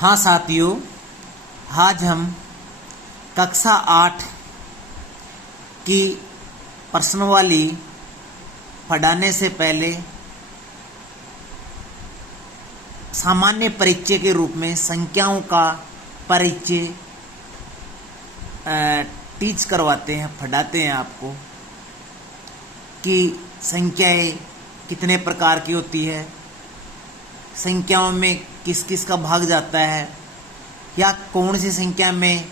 हाँ साथियों, आज हम कक्षा 8 की प्रश्नावली पढ़ाने से पहले सामान्य परिचय के रूप में संख्याओं का परिचय टीच करवाते हैं, पढ़ाते हैं आपको कि संख्याएं कितने प्रकार की होती है, संख्याओं में किस किस का भाग जाता है, या कौन सी संख्या में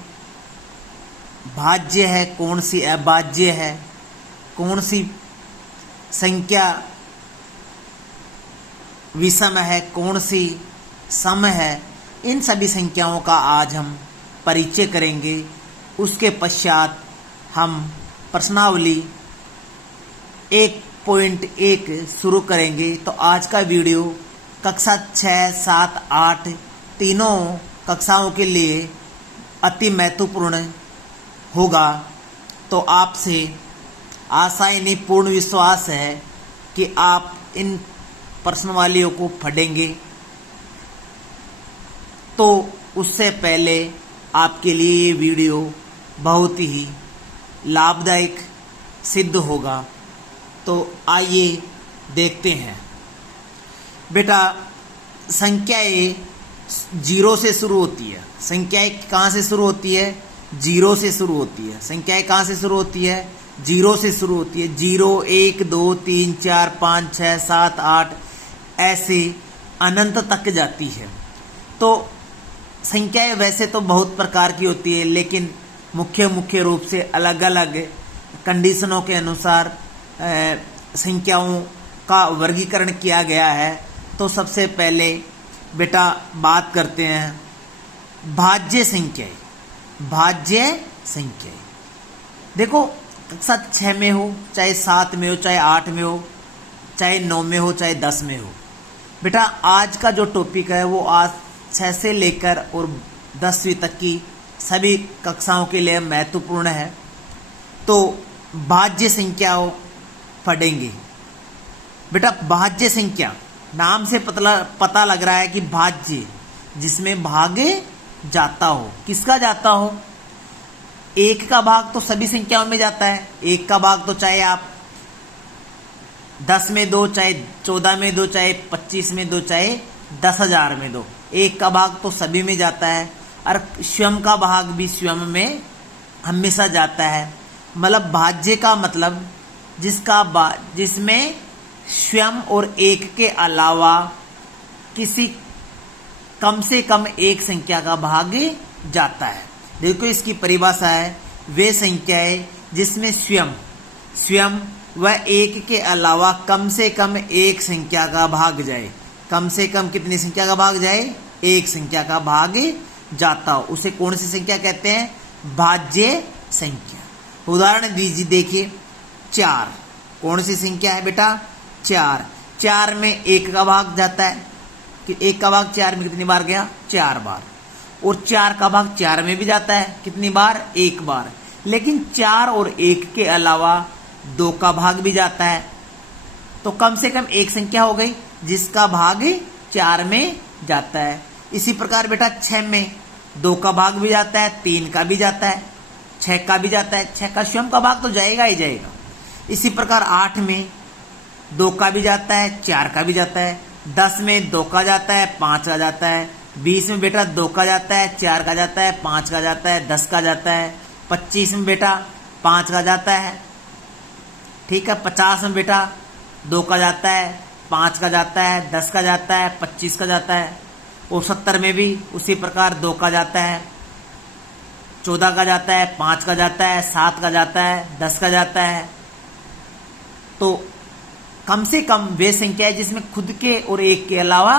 भाज्य है, कौन सी अभाज्य है, कौन सी संख्या विषम है, कौन सी सम है। इन सभी संख्याओं का आज हम परिचय करेंगे। उसके पश्चात हम प्रश्नावली 1.1 शुरू करेंगे। तो आज का वीडियो कक्षा 6, 7, 8 तीनों कक्षाओं के लिए अति महत्वपूर्ण होगा। तो आपसे आशा नहीं, पूर्ण विश्वास है कि आप इन प्रश्नावलियों को पढ़ेंगे। तो उससे पहले आपके लिए ये वीडियो बहुत ही लाभदायक सिद्ध होगा। तो आइए देखते हैं। बेटा, संख्याएं 0 से शुरू होती है। संख्याएं कहाँ से शुरू होती है? 0 से शुरू होती है। संख्याएं कहाँ से शुरू होती है? 0 से शुरू होती है। 0, 1, 2, 3, 4, 5, 6, 7, 8 ऐसे अनंत तक जाती है। तो संख्याएं वैसे तो बहुत प्रकार की होती है, लेकिन मुख्य रूप से अलग अलग कंडीशनों के अनुसार संख्याओं का वर्गीकरण किया गया है। तो सबसे पहले बेटा बात करते हैं भाज्य संख्याएं। भाज्य संख्याएं देखो, कक्षा 6 में हो, चाहे 7 में हो, चाहे 8 में हो, चाहे 9 में हो, चाहे 10 में हो। बेटा, आज का जो टॉपिक है वो आज 6 से लेकर और 10वीं तक की सभी कक्षाओं के लिए महत्वपूर्ण है। तो भाज्य संख्याओं पढ़ेंगे। बेटा, भाज्य संख्या नाम से पता लग रहा है कि भाज्य, जिसमें भागे जाता हो। किसका जाता हो? 1 का भाग तो सभी संख्याओं में जाता है। 1 का भाग तो चाहे आप 10 में दो, चाहे 14 में दो, चाहे 25 में दो, चाहे 10,000 में दो। 1 का भाग तो सभी में जाता है। और स्वयं का भाग भी स्वयं में हमेशा जाता है। मतलब भाज्य का मतलब जिसमें स्वयं और 1 के अलावा किसी कम से कम एक संख्या का भाग जाता है। देखो, इसकी परिभाषा है, वे संख्याएं जिसमें स्वयं व 1 के अलावा कम से कम एक संख्या का भाग जाए। कम से कम कितनी संख्या का भाग जाए? एक संख्या का भाग जाता हो, उसे कौन सी संख्या कहते हैं? भाज्य संख्या। उदाहरण दीजिए, देखिए 4 कौन सी संख्या है बेटा? 4 में 1 का भाग जाता है कि 1 का भाग 4 में कितनी बार गया? 4 बार। और 4 का भाग 4 में भी जाता है, कितनी बार? 1 बार। लेकिन 4 और 1 के अलावा 2 का भाग भी जाता है। तो कम से कम एक संख्या हो गई जिसका भाग 4 में जाता है। इसी प्रकार बेटा 6 में 2 का भाग भी जाता है, 3 का भी जाता है, 6 का भी जाता है। 6 का स्वयं का भाग तो जाएगा ही जाएगा। इसी प्रकार 8 में 2 का भी जाता है, 4 का भी जाता है। 10 में 2 का जाता है, 5 का जाता है। 20 में बेटा 2 का जाता है, 4 का जाता है, 5 का जाता है, 10 का जाता है। 25 में बेटा 5 का जाता है, ठीक है। 50 में बेटा 2 का जाता है, 5 का जाता है, 10 का जाता है, 25 का जाता है। और 70 में भी उसी प्रकार 2 का जाता है, 14 का जाता है, 5 का जाता है, 7 का जाता है, 10 का जाता है। तो कम से कम वे संख्या है जिसमें खुद के और 1 के अलावा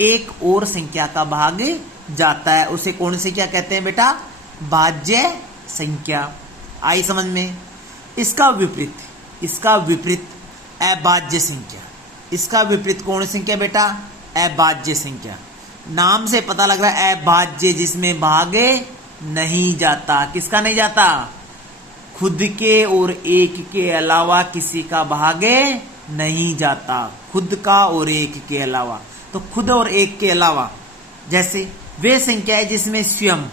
एक और संख्या का भाग जाता है, उसे कौन सी संख्या कहते हैं बेटा? भाज्य संख्या। आई समझ में? इसका विपरीत अभाज्य संख्या। इसका विपरीत कौन सी संख्या बेटा? अभाज्य संख्या। नाम से पता लग रहा है अभाज्य, जिसमें भागे नहीं जाता। किसका नहीं जाता? खुद के और 1 के अलावा किसी का भागे नहीं जाता। खुद का और 1 के अलावा। तो खुद और 1 के अलावा जैसे वे संख्याएं जिसमें स्वयं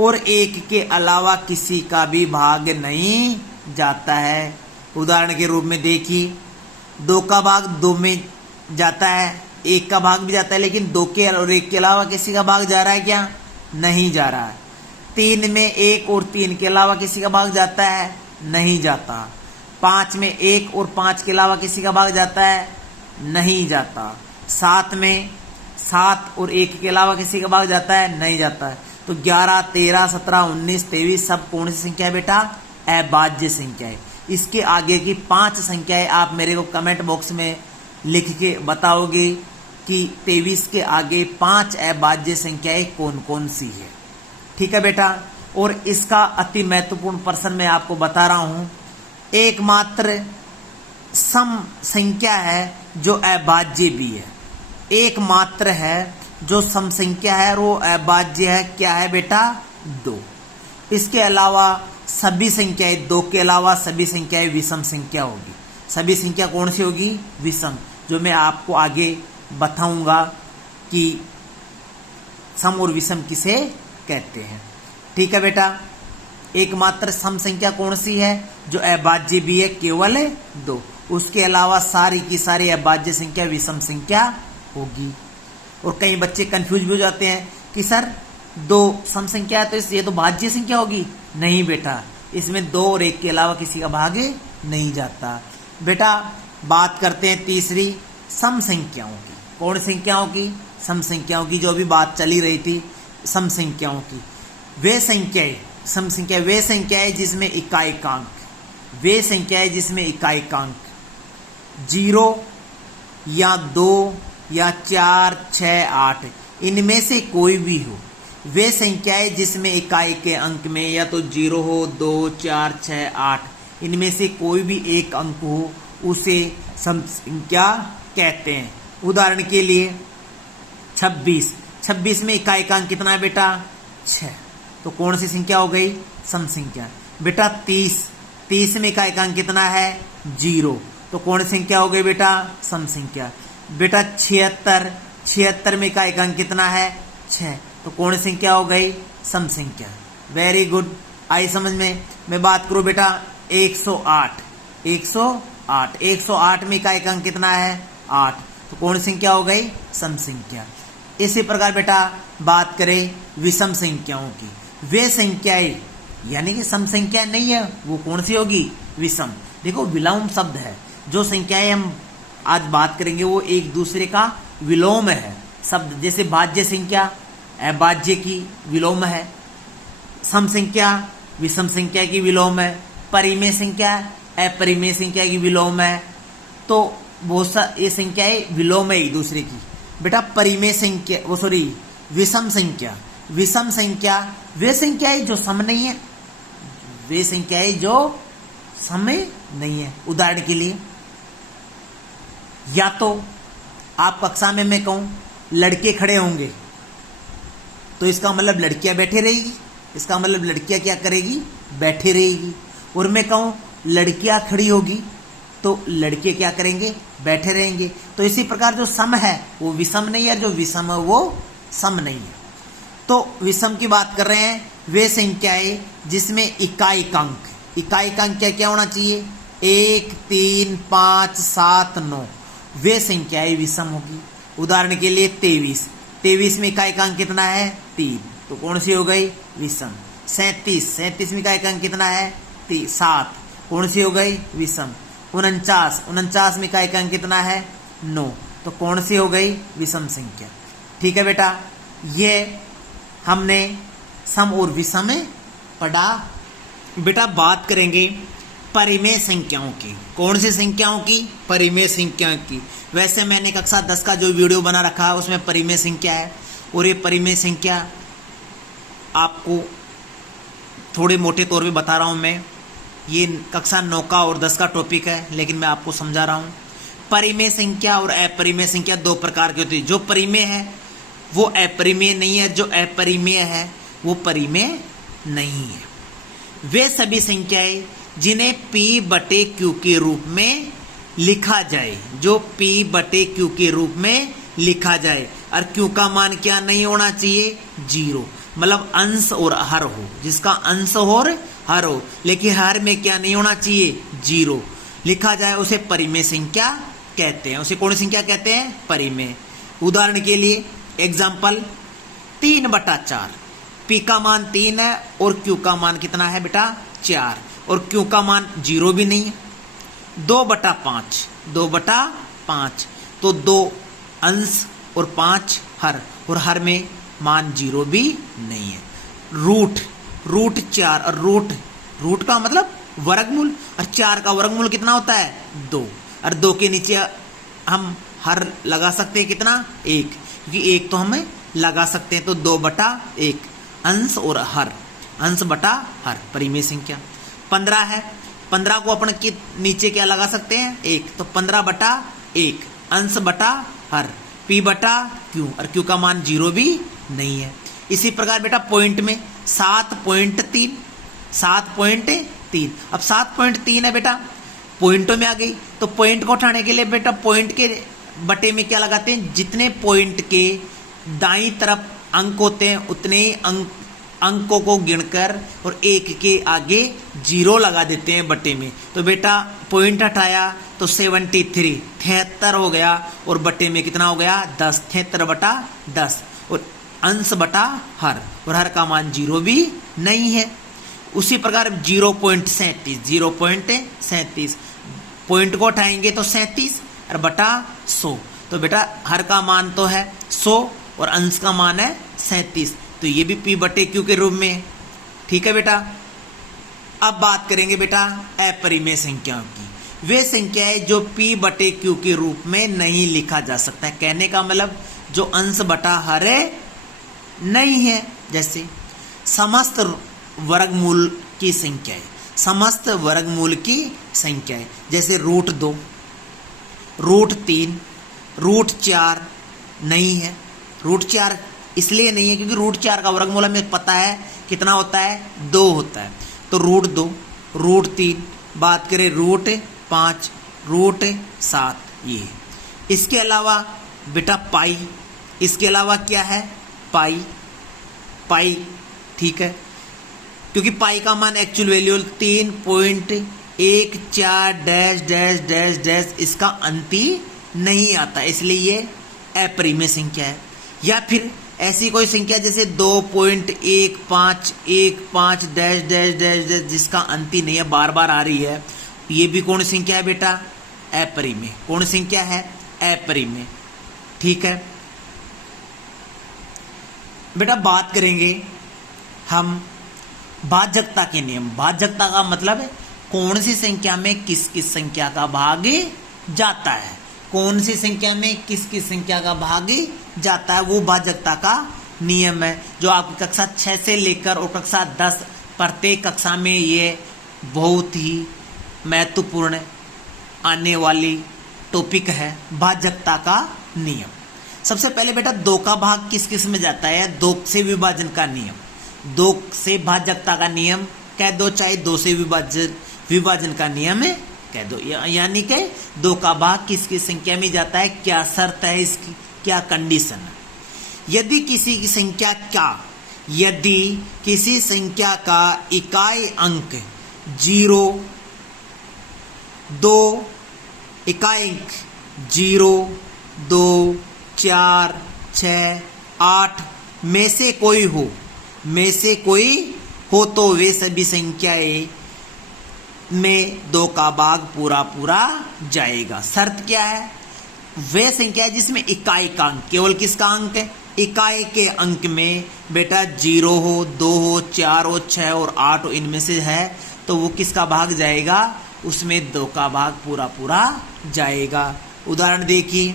और एक के अलावा किसी का भी भाग नहीं जाता है। उदाहरण के रूप में देखिए, 2 का भाग 2 में जाता है, 1 का भाग भी जाता है, लेकिन 2 के और 1 के अलावा किसी का भाग जा रहा है क्या? नहीं जा रहा है। 3 में 1 और 3 के अलावा किसी का भाग जाता है? नहीं जाता। 5 में 1 और 5 के अलावा किसी का भाग जाता है? नहीं जाता। 7 में 7 और 1 के अलावा किसी का भाग जाता है? नहीं जाता है। तो 11, 13, 17, 19, 23 सब कौन सी संख्या है बेटा? अभाज्य संख्या है। इसके आगे की 5 संख्याएं आप मेरे को कमेंट बॉक्स में लिख के बताओगे कि 23 के आगे 5 अभाज्य संख्याएं कौन कौन सी है। ठीक है बेटा। और इसका अति महत्वपूर्ण प्रश्न मैं आपको बता रहा हूं, एकमात्र सम संख्या है जो अभाज्य भी है, एकमात्र है जो सम संख्या है वो अभाज्य है। क्या है बेटा? 2। इसके अलावा सभी संख्याएं, 2 के अलावा सभी संख्याएं विषम संख्या होगी। सभी संख्या कौन सी होगी? विषम, जो मैं आपको आगे बताऊंगा कि सम और विषम किसे कहते हैं। ठीक है बेटा। एकमात्र सम संख्या कौन सी है जो अभाज्य भी है? केवल 2। उसके अलावा सारी की सारी अभाज्य संख्या विषम संख्या होगी। और कई बच्चे कंफ्यूज भी हो जाते हैं कि सर 2 सम संख्या है तो ये तो भाज्य संख्या होगी। नहीं बेटा, इसमें 2 और 1 के अलावा किसी का भाग नहीं जाता। बेटा बात करते हैं तीसरी सम संख्याओं की। कौन संख्याओं की? सम संख्याओं की, जो अभी बात चली रही थी सम संख्याओं की। वे संख्याएं, सम संख्या वे संख्याएं जिसमें इकाइकांक, वे संख्याएं जिसमें इकाइकांक 0 या 2 या 4, 6, 8 इनमें से कोई भी हो। वे संख्याएं जिसमें इकाई के अंक में या तो 0 हो, 2, 4, 6, 8 इनमें से कोई भी एक अंक हो उसे सम संख्या कहते हैं। उदाहरण के लिए 26 में इकाई का अंक कितना है बेटा? 6। तो कौन सी संख्या हो गई? सम संख्या। बेटा 30 में इकाई का अंक कितना है? 0। तो कौन सी संख्या हो गई बेटा? सम संख्या। बेटा 76 में इकाई का अंक कितना है? 6। तो कौन सी संख्या हो गई? सम संख्या। वेरी गुड, आई समझ में। मैं बात करूं बेटा 108 में इकाई का अंक कितना है? 8। तो कौन सी संख्या हो गई? सम संख्या। इसी प्रकार बेटा बात करें विषम संख्याओं की। वे संख्याएं यानी कि सम संख्या नहीं है, वो कौन सी होगी? विषम। देखो विलोम शब्द है, जो संख्याएं हम आज बात करेंगे वो एक दूसरे का विलोम है शब्द। जैसे भाज्य संख्या अभाज्य की विलोम है, सम संख्या विषम संख्या की विलोम है, परिमेय संख्या अपरिमेय संख्या की विलोम है। तो बहुत सा ये संख्याएं विलोम है एक दूसरे की। बेटा परिमेय संख्या विषम संख्या वे संख्याएं जो सम नहीं है, वे संख्याएं जो समय नहीं है। उदाहरण के लिए या तो आप कक्षा में मैं कहूं लड़के खड़े होंगे तो इसका मतलब लड़कियां बैठे रहेगी, इसका मतलब लड़कियां क्या करेगी? बैठे रहेगी। और मैं कहूं लड़कियां खड़ी होगी तो लड़के क्या करेंगे? बैठे रहेंगे। तो इसी प्रकार जो सम है वो विषम नहीं है, जो विषम है वो सम नहीं है। तो विषम की बात कर रहे हैं वे संख्याएं जिसमें इकाइकांक क्या क्या होना चाहिए? 1, 3, 5, 7, 9 वे संख्याएं विषम होगी। उदाहरण के लिए 23 में इकाइकांक कितना है? 3। तो कौन सी हो गई? विषम। 37 में इकाइकांक कितना है? 7। कौन सी हो गई? विषम। 49 में इकाइकांक कितना है? 9। तो कौन सी हो गई? विषम संख्या। ठीक है बेटा, ये हमने सम और विषम में पढ़ा। बेटा बात करेंगे परिमेय संख्याओं की। कौन सी संख्याओं की? परिमेय संख्या की। वैसे मैंने कक्षा 10 का जो वीडियो बना रखा है उसमें परिमेय संख्या है, और ये परिमेय संख्या आपको थोड़े मोटे तौर पे बता रहा हूँ मैं। ये कक्षा 9 का और 10 का टॉपिक है, लेकिन मैं आपको समझा रहा हूँ। परिमेय संख्या और अपरिमेय संख्या 2 प्रकार की होती है। जो परिमेय है वो अपरिमेय नहीं है, जो अपरिमेय है वो परिमेय नहीं है। वे सभी संख्याएं जिन्हें P/Q के रूप में लिखा जाए, जो P/Q के रूप में लिखा जाए, और क्यू का मान क्या नहीं होना चाहिए, 0। मतलब अंश और हर हो, जिसका अंश और हर हो, लेकिन हर में क्या नहीं होना चाहिए, 0 लिखा जाए, उसे परिमेय संख्या कहते हैं। उसे कौन सी संख्या कहते हैं, परिमेय। उदाहरण के लिए एग्जाम्पल 3/4, पी का मान 3 है और क्यू का मान कितना है बेटा, 4, और क्यू का मान 0 भी नहीं है। 2/5, 2/5, तो 2 अंश और 5 हर, और हर में मान 0 भी नहीं है। रूट 4, और रूट का मतलब वर्गमूल, और 4 का वर्गमूल कितना होता है, 2, और 2 के नीचे हम हर लगा सकते हैं कितना, 1, क्योंकि 1 तो हमें लगा सकते हैं, तो 2/1 अंश और हर, अंश बटा हर, परिमेय संख्या। 15 है, 15 को अपन के नीचे क्या लगा सकते हैं, 1, तो 15/1 अंश बटा हर, पी बटा क्यू, और क्यू का मान 0 भी नहीं है। इसी प्रकार बेटा पॉइंट में 7.3, 7.3, अब 7.3 है बेटा, पॉइंटों में आ गई, तो पॉइंट को उठाने के लिए बेटा पॉइंट के बटे में क्या लगाते हैं, जितने पॉइंट के दाईं तरफ अंक होते हैं उतने ही अंकों को गिनकर और 1 के आगे 0 लगा देते हैं बटे में। तो बेटा पॉइंट हटाया तो 73, 73 हो गया, और बटे में कितना हो गया, 10, 73/10, और अंश बटा हर, और हर का मान 0 भी नहीं है। उसी प्रकार 0.37, 0.37, पॉइंट को उठाएंगे तो 37 और बटा 100, तो बेटा हर का मान तो है 100 और अंश का मान है 37, तो ये भी P बटे Q के रूप में, ठीक है बेटा। अब बात करेंगे बेटा अपरिमेय संख्याओं की। वे संख्याएं जो P बटे Q के रूप में नहीं लिखा जा सकता है, कहने का मतलब जो अंश बटा हर नहीं है, जैसे समस्त वर्गमूल की संख्याएं, समस्त वर्गमूल की संख्याएं, जैसे √2, √3, √4 नहीं है। √4 इसलिए नहीं है क्योंकि √4 का वर्गमूल हमें पता है कितना होता है, 2 होता है, तो √2, √3, बात करें √5, √7, ये। इसके अलावा बेटा पाई, इसके अलावा क्या है, पाई, ठीक है, क्योंकि पाई का मान एक्चुअल वैल्यू 3.14 ... इसका अंति नहीं आता, इसलिए ये अपरिमेय संख्या है। या फिर ऐसी कोई संख्या जैसे 2.1515 ... जिसका अंति नहीं है, बार बार आ रही है, ये भी कौन संख्या है बेटा, अपरिमेय। कौन संख्या है, अपरिमेय, ठीक है बेटा। बात करेंगे हम भाजकता के नियम। भाजकता का मतलब है कौन सी संख्या में किस किस संख्या का भाग जाता है, कौन सी संख्या में किस किस संख्या का भाग जाता है, वो भाजकता का नियम है, जो आपकी कक्षा 6 से लेकर और कक्षा 10 प्रत्येक कक्षा में ये बहुत ही महत्वपूर्ण आने वाली टॉपिक है, भाजकता का नियम। सबसे पहले बेटा 2 का भाग किस किस में जाता है, 2 से विभाजन का नियम, 2 से भाजकता का नियम कह दो, चाहे 2 से विभाजन का नियम है कह दो, यानी कि 2 का भाग किस किस संख्या में जाता है, क्या शर्त है इसकी, क्या कंडीशन है। यदि किसी की संख्या यदि किसी संख्या का इकाई अंक 0, 2 इकाई अंक 0, 2, 4, 6, 8 में से कोई हो तो वे सभी संख्याएं में 2 का भाग पूरा जाएगा। शर्त क्या है, वे संख्या जिसमें इकाई का अंक, केवल किसका अंक है, इकाई के अंक में बेटा 0 हो, 2 हो, 4 हो, 6 और 8 हो, इनमें से है तो वो किसका भाग जाएगा, उसमें 2 का भाग पूरा जाएगा। उदाहरण देखिए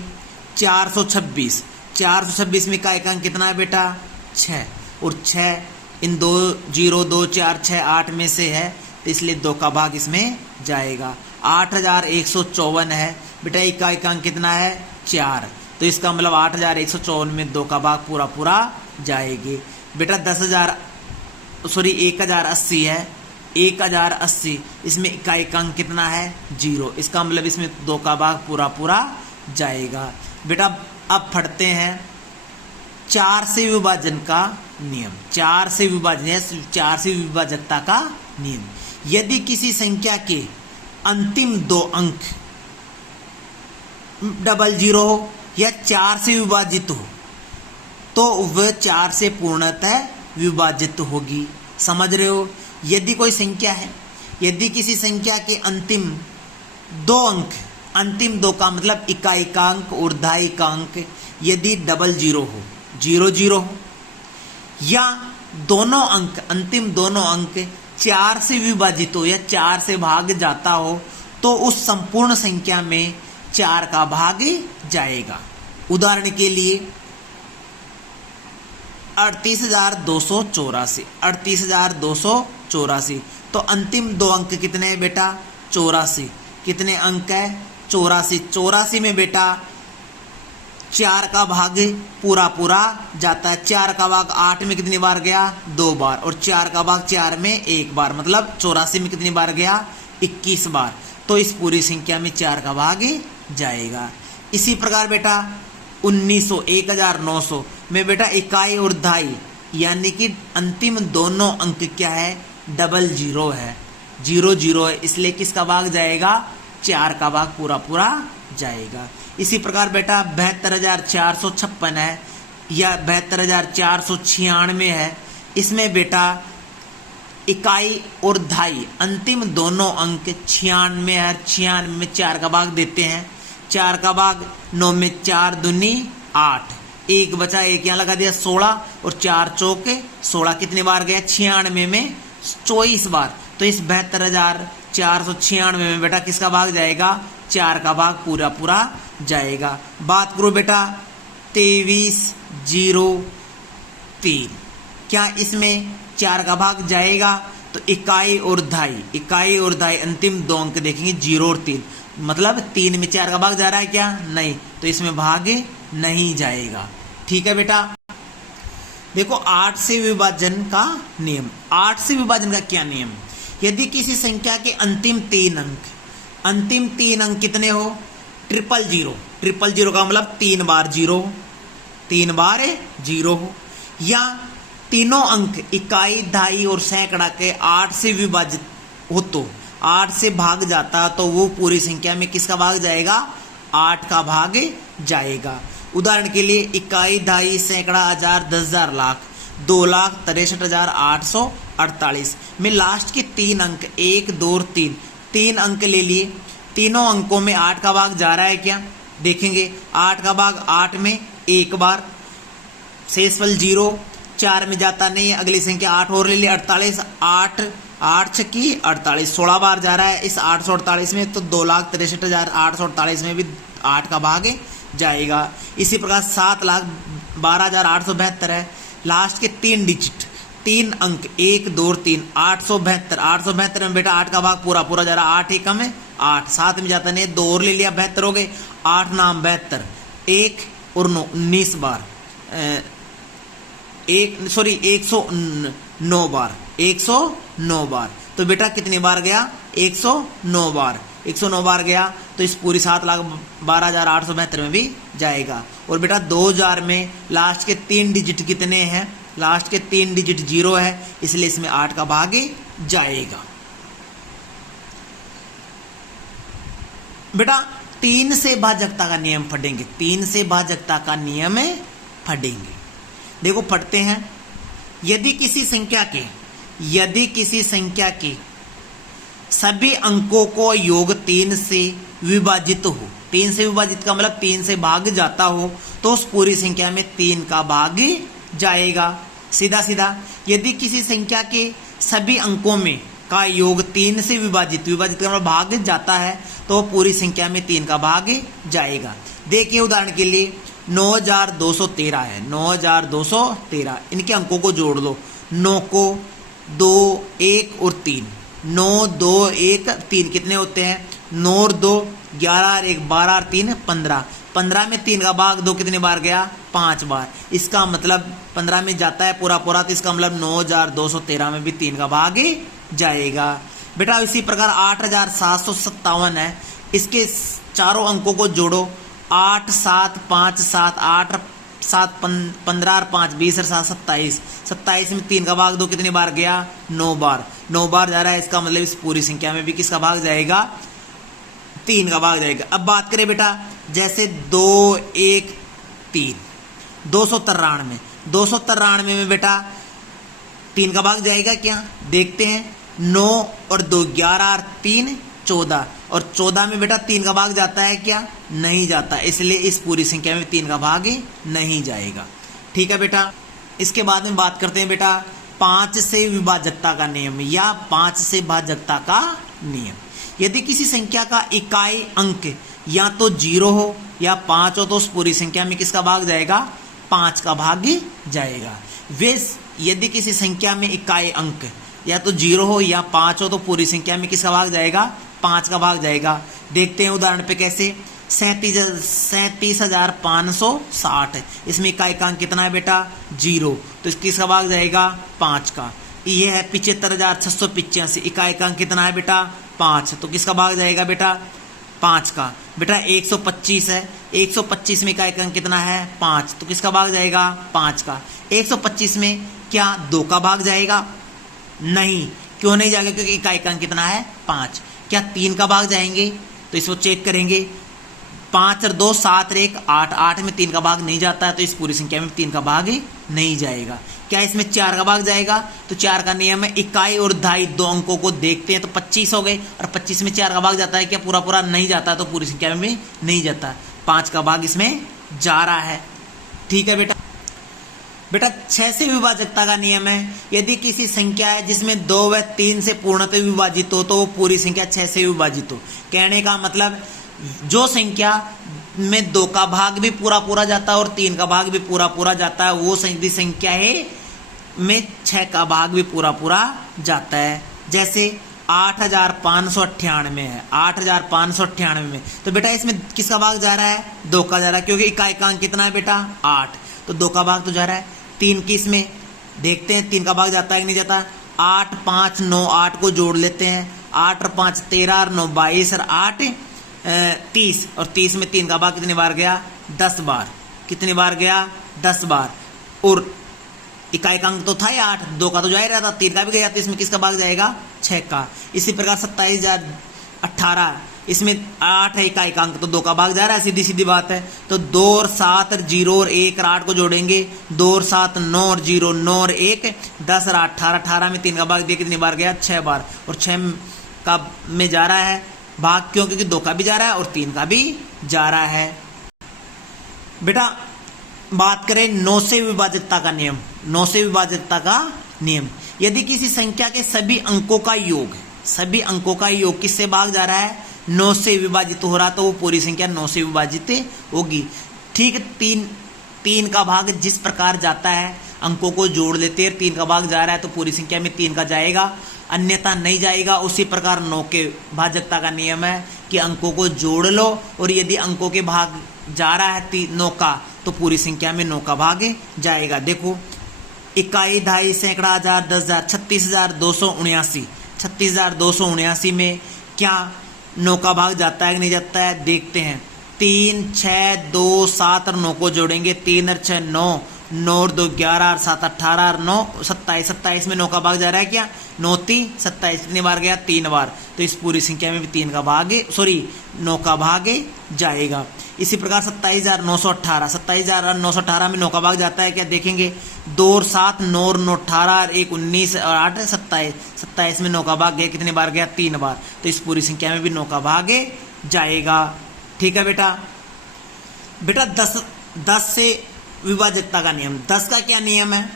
426 में इकाई का अंक कितना है बेटा, 6, और 6 इन 2 0 2 4 6 8 में से है, तो इसलिए 2 का भाग इसमें जाएगा। 8154 है बेटा, इकाई का अंक कितना है, 4, तो इसका मतलब 8154 में 2 का भाग पूरा जाएगी। बेटा 1080 है, 1080 इसमें इकाई का अंक कितना है, 0, इसका मतलब इसमें 2 का भाग पूरा जाएगा। बेटा अब पढ़ते हैं 4 से विभाजन का नियम, 4 से विभाजन, 4 से विभाजकता का नियम। यदि किसी संख्या के अंतिम 2 अंक डबल जीरो हो या 4 से विभाजित हो तो वह 4 से पूर्णतः विभाजित होगी। समझ रहे हो? यदि कोई संख्या है, यदि किसी संख्या के अंतिम 2 अंक, अंतिम 2 का मतलब इकाई का अंक और दहाई का अंक यदि डबल जीरो हो, 0 हो, या दोनों अंक, अंतिम दोनों अंक 4 से विभाजित हो या 4 से भाग जाता हो तो उस संपूर्ण संख्या में 4 का भाग जाएगा। उदाहरण के लिए 38,284, 38,284, तो अंतिम 2 अंक कितने हैं बेटा? 84। कितने अंक है? 84। 84 में बेटा 4 का भाग पूरा पूरा जाता है। 4 का भाग 8 में कितनी बार गया? 2 बार। और 4 का भाग 4 में 1 बार, मतलब 84 में कितनी बार गया? 21 बार। तो इस पूरी संख्या में 4 का भाग जाएगा। इसी प्रकार बेटा 1900, 1900 में बेटा इकाई और दहाई यानी कि अंतिम दोनों अंक क्या है? डबल जीरो है, 0 है, इसलिए किसका भाग जाएगा? 4 का भाग पूरा पूरा जाएगा। इसी प्रकार बेटा 72,456 है या 72,496 है, इसमें बेटा इकाई और दहाई अंतिम दोनों अंक 96 है। 96 में 4 का भाग देते हैं, 4 का भाग 9 में 4 दूनी 8, 1 बचा, 1 यहाँ लगा दिया 16 और 4 चौके 16, कितनी बार गया? 96 में 24 बार। तो इस 72,496 में बेटा किसका भाग जाएगा? 4 का भाग पूरा पूरा जाएगा। बात करो बेटा 2303, क्या इसमें 4 का भाग जाएगा? तो इकाई और दहाई, इकाई और दहाई अंतिम 2 अंक देखेंगे 0 और 3, मतलब 3 में 4 का भाग जा रहा है क्या? नहीं, तो इसमें भाग नहीं जाएगा। ठीक है बेटा। देखो 8 से विभाजन का नियम। 8 से विभाजन का क्या नियम? यदि किसी संख्या के अंतिम 3 अंक, अंतिम 3 अंक कितने हो? 000, 000 का मतलब 3 बार 0, 3 बार 0 हो, या तीनों अंक इकाई, दहाई और सैकड़ा के 8 से विभाजित हो तो 8 से भाग जाता तो वो पूरी संख्या में किसका भाग जाएगा? 8 का भाग जाएगा। उदाहरण के लिए इकाई, दहाई, सैकड़ा, हजार, 10,000, लाख, 2,63,848 में लास्ट के 3 अंक 1, 2 और 3, 3 अंक ले लिए। तीनों अंकों में 8 का भाग जा रहा है क्या? देखेंगे 8 का भाग 8 में 1 बार, शेषफल 0, 4 में जाता नहीं है। अगली संख्या 8 और ले ली 48, 8 छक्की 48, 16 बार जा रहा है इस 848 में, तो 2,63,848 में भी 8 का भाग जाएगा। इसी प्रकार 7,12,872 है, लास्ट के 3 डिजिट, 3 अंक 1, 2 और 3, 872 में बेटा 8 का भाग पूरा पूरा जा रहा है। 8 ही कम है 8, 7 में जाता नहीं, 2 और ले लिया 72 हो गए, 8 नाम 72, 1 और 9, 19 बार, 109 बार, 109 बार। तो बेटा कितनी बार गया? 109 बार, 109 बार गया तो इस पूरी 7,12,872 में भी जाएगा। और बेटा 2000 में लास्ट के 3 डिजिट कितने हैं? लास्ट के 3 डिजिट 0 है, इसलिए इसमें 8 का भाग जाएगा। बेटा 3 से भाजकता का नियम पढ़ेंगे, 3 से भाजकता का नियम पढ़ेंगे। देखो पढ़ते हैं। यदि किसी संख्या के सभी अंकों को योग 3 से विभाजित हो, 3 से विभाजित का मतलब 3 से भाग जाता हो, तो उस पूरी संख्या में 3 का भाग जाएगा। सीधा सीधा यदि किसी संख्या के सभी अंकों में का योग 3 से विभाजित का मतलब भाग जाता है, तो पूरी संख्या में 3 का भाग जाएगा। देखिए उदाहरण के लिए 9,213 है, 9,213, इनके अंकों को जोड़ दो, 9 को 2, 1 और 3, 9, 2, 1, 3 कितने होते हैं? 9 और 2 11 और 1 12 और 3 15, 15 में 3 का भाग 2 कितने बार गया? 5 बार। इसका मतलब 15 में जाता है पूरा पूरा, तो इसका मतलब 9,213 में भी 3 का भाग जाएगा। बेटा इसी प्रकार 8,757 है, इसके चारों अंकों को जोड़ो, 8, 7, 5, 7, 8, 7 15 और 5 20 और 7 27, 27 में 3 का भाग 2 कितनी बार गया? 9 बार। 9 बार जा रहा है, इसका मतलब इस पूरी संख्या में भी किसका भाग जाएगा? 3 का भाग जाएगा। अब बात करें बेटा, जैसे 2 1 3 293, 293 में बेटा 3 का भाग जाएगा क्या? देखते हैं। 9 और 2 11 और 3 14, और 14 में बेटा 3 का भाग जाता है क्या? नहीं जाता, इसलिए इस पूरी संख्या में 3 का भाग नहीं जाएगा। ठीक है बेटा। इसके बाद में बात करते हैं बेटा 5 से विभाजकता का नियम या 5 से भाजकता का नियम। यदि किसी संख्या का इकाई अंक या तो 0 हो या 5 हो तो उस पूरी संख्या में किसका भाग जाएगा? 5 का भाग जाएगा। यदि किसी संख्या में इकाई अंक या तो 0 हो या 5 हो तो पूरी संख्या में किसका भाग जाएगा? 5 का भाग जाएगा। देखते हैं उदाहरण पे कैसे। 37,560, इसमें इकाई का अंक कितना है बेटा? 0, तो किसका भाग जाएगा? 5 का। ये है 75,685, इकाई का अंक कितना है बेटा? 5, तो किसका भाग जाएगा बेटा? 5 का। बेटा 125 है, 125 में इकाई का अंक कितना है? 5, तो किसका भाग जाएगा? 5 का। 125 में क्या 2 का भाग जाएगा? नहीं। क्यों नहीं जाएगा? क्योंकि इकाई का अंक कितना है? 5। क्या 3 का भाग जाएंगे? तो इसको चेक करेंगे। 5 और 2 7 और 1 8, 8 में 3 का भाग नहीं जाता है, तो इस पूरी संख्या में 3 का भाग नहीं जाएगा। क्या इसमें 4 का भाग जाएगा? तो 4 का नियम है, इकाई और दहाई 2 अंकों को देखते हैं तो 25 हो गए, और 25 में 4 का भाग जाता है क्या? पूरा पूरा नहीं जाता, तो पूरी संख्या में नहीं जाता। 5 का भाग इसमें जा रहा है। ठीक है बेटा। बेटा 6 से विभाजकता का नियम है, यदि किसी संख्या है जिसमें 2 व 3 से पूर्णतः विभाजित हो तो वो पूरी संख्या 6 से विभाजित हो। कहने का मतलब जो संख्या में 2 का भाग भी पूरा पूरा जाता है और 3 का भाग भी पूरा पूरा जाता है, वो संख्या है में 6 का भाग भी पूरा पूरा जाता है। जैसे 8,598 है, 8,598 में, तो बेटा इसमें किसका भाग जा रहा है? 2 का जा रहा है, क्योंकि इकाई का अंक कितना है बेटा? 8, तो 2 का भाग तो जा रहा है। 3 की इसमें देखते हैं 3 का भाग जाता है कि नहीं जाता? 8 5 9 8 को जोड़ लेते हैं। 8 और 5 13 और 9 22 और 8 30, और 30 में 3 का भाग कितनी बार गया? 10 बार। कितनी बार गया? 10 बार। और इकाई का अंक तो था ही 8, 2 का तो जा ही रहा था, 3 का भी गया, तो इसमें किसका भाग जाएगा? 6 का। इसी प्रकार 27,018, इसमें 8 है इकाई का अंक, तो 2 का भाग जा रहा है, सीधी सीधी बात है। तो 2 और 7 और 0 और 1 और 8 को जोड़ेंगे। 2 और 7 9 और 0 9 और 1 10 और 18, 18 में 3 का भाग दिया, कितनी बार गया? 6 बार। और 6 का में जा रहा है भाग, क्यों? क्योंकि 2 का भी जा रहा है और 3 का भी जा रहा है। बेटा बात करें 9 से विभाजकता का नियम। 9 से विभाजकता का नियम, यदि किसी संख्या के सभी अंकों का योग किससे भाग जा रहा है? 9 से विभाजित हो रहा, तो वो पूरी संख्या 9 से विभाजित होगी। ठीक, 3 का भाग जिस प्रकार जाता है, अंकों को जोड़ लेते हैं, 3 का भाग जा रहा है तो पूरी संख्या में 3 का जाएगा, अन्यथा नहीं जाएगा। उसी प्रकार 9 के भाजकता का नियम है कि अंकों को जोड़ लो, और यदि अंकों के भाग जा रहा है 9 का, तो पूरी संख्या में 9 का भाग जाएगा। देखो, इकाई दहाई सैकड़ा हजार 10,000 36,279, 36,279 में क्या 9 का भाग जाता है कि नहीं जाता है? देखते हैं। 3 6 2 7 और 9 को जोड़ेंगे। 3 और 6 9, 9 और 2 11 और 7 18 और 9 27, 27 में 9 का भाग जा रहा है क्या? 9 3 27, कितनी बार गया? 3 बार। तो इस पूरी संख्या में भी 3 का भाग 9 का भाग जाएगा। इसी प्रकार 27,918, 27,918 में 9 का भाग जाता है क्या? देखेंगे। 2 और 7 9 और 9 18 और 1 19 और 8 27, 27 में 9 का भाग गया, कितनी बार गया? 3 बार। तो इस पूरी संख्या में भी 9 का भाग जाएगा। ठीक है बेटा। बेटा 10 से विभाजकता का नियम। 10 का क्या नियम है?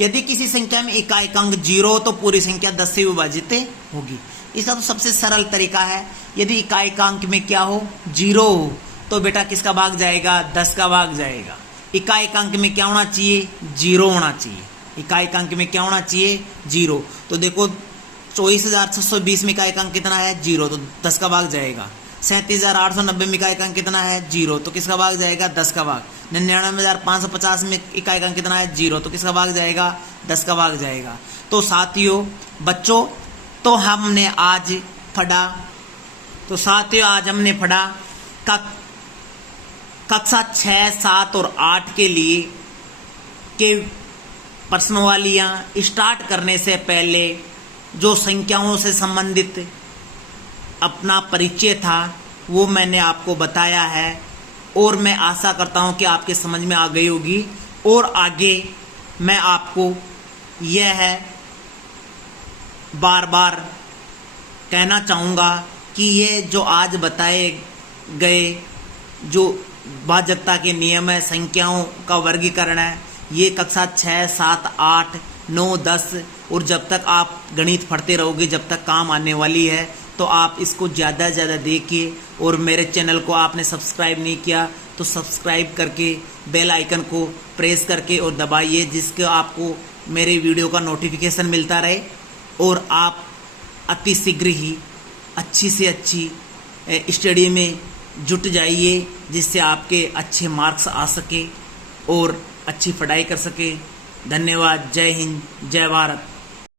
यदि किसी संख्या में इकाई का अंक 0 हो तो पूरी संख्या 10 से विभाजित होगी। इसका तो सबसे सरल तरीका है, यदि इकाई का अंक में क्या हो? 0 हो, तो बेटा किसका भाग जाएगा? 10 का भाग जाएगा। इकाई का अंक में क्या होना चाहिए? 0 होना चाहिए। इकाई का अंक में क्या होना चाहिए? 0। तो देखो 24,620 में इकाई का अंक कितना है? 0, तो 10 का भाग जाएगा। 37,890 में इकाई का अंक कितना है? 0, तो किसका भाग जाएगा? 10 का भाग। 99,550 में इकाई का अंक कितना है? 0, तो किसका भाग जाएगा? 10 का भाग जाएगा। तो साथियों, बच्चों, तो हमने आज पढ़ा कक्षा 6, 7 और 8 के लिए के प्रश्नवालियाँ स्टार्ट करने से पहले जो संख्याओं से संबंधित अपना परिचय था वो मैंने आपको बताया है, और मैं आशा करता हूँ कि आपके समझ में आ गई होगी। और आगे मैं आपको यह बार बार कहना चाहूँगा कि ये जो आज बताए गए जो भाजकता के नियम है, संख्याओं का वर्गीकरण है, ये कक्षा 6, 7, 8, 9, 10 और जब तक आप गणित पढ़ते रहोगे जब तक काम आने वाली है। तो आप इसको ज़्यादा से ज़्यादा देखिए, और मेरे चैनल को आपने सब्सक्राइब नहीं किया तो सब्सक्राइब करके बेल आइकन को प्रेस करके और दबाइए, जिसके आपको मेरे वीडियो का नोटिफिकेशन मिलता रहे, और आप अति शीघ्र ही अच्छी से अच्छी स्टडी में जुट जाइए, जिससे आपके अच्छे मार्क्स आ सके और अच्छी पढ़ाई कर सके। धन्यवाद। जय हिंद, जय भारत।